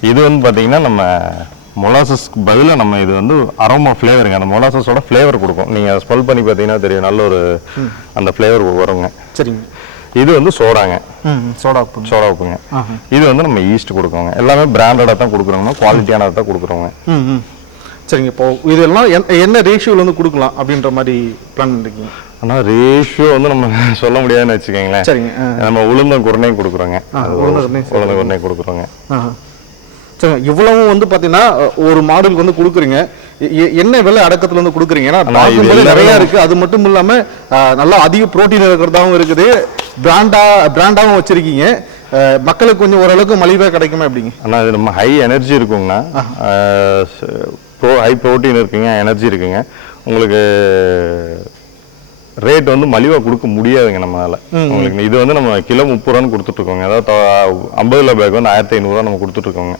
இது வந்து பார்த்தீங்கன்னா நம்ம மொலாசஸ்க்கு பதிலாக நம்ம இது வந்து அரோமா ஃப்ளேவருங்க அந்த மொலாசஸோட ஃப்ளேவர் கொடுக்கும். நீங்கள் ஸ்மெல் பண்ணி பார்த்தீங்கன்னா தெரியும். நல்ல ஒரு அந்த ஃப்ளேவர் வருங்க. சரிங்க. இது வந்து சோடாங்க. சோடா உப்பு. சோடா உப்புங்க. இது வந்து நம்ம ஈஸ்ட் கொடுக்குறோங்க எல்லாமே பிராண்டடாக தான் கொடுக்குறோங்க குவாலிட்டியானதை தான் கொடுக்குறோங்க சரிங்க. இப்போ இதெல்லாம் என்ன- ரேஷியோவில் வந்து கொடுக்கலாம் அப்படின்ற மாதிரி பிளான் பண்ணிருக்கீங்க? ஆனால் ரேஷியோ வந்து நம்ம சொல்ல முடியாதுன்னு வச்சுக்கோங்களேன். சரிங்க. நம்ம உளுந்தம் குருணையும் கொடுக்குறோங்க. குருணையும் உளுந்த குருணை கொடுக்குறோங்க. ஆஹா. சரிங்க இவ்வளவு வந்து பாத்தீங்கன்னா அஹ், ஒரு மாடலுக்கு வந்து கொடுக்குறீங்க. என்ன விலை அடக்கத்துல வந்து கொடுக்குறீங்க? ஏன்னா ஆனா இது பார்க்கும்போது எல்லாமே- நிறைய இருக்கு. அது மட்டும் இல்லாம அஹ், நல்லா அதிக புரோட்டீன் இருக்கிறதாவும் இருக்குது. பிராண்டா பிராண்டாவும் வச்சிருக்கீங்க. மக்களுக்கு கொஞ்சம் ஓரளவுக்கு மலிவாக கிடைக்குமா எப்படிங்க? ஆனால் இது நம்ம ஹை எனர்ஜி இருக்குங்கண்ணா. ப்ரோ ஹை ப்ரோட்டீன் இருக்குங்க எனர்ஜி இருக்குங்க. உங்களுக்கு ரேட் வந்து மலிவாக கொடுக்க முடியாதுங்க நம்மளால. உங்களுக்கு இது வந்து நம்ம கிலோ முப்பது ரூபான்னு கொடுத்துட்ருக்கோங்க அதாவது ஐம்பது கிலோ பேக் வந்து ஆயிரத்தி ஐநூறுரூவா நம்ம கொடுத்துட்ருக்கோங்க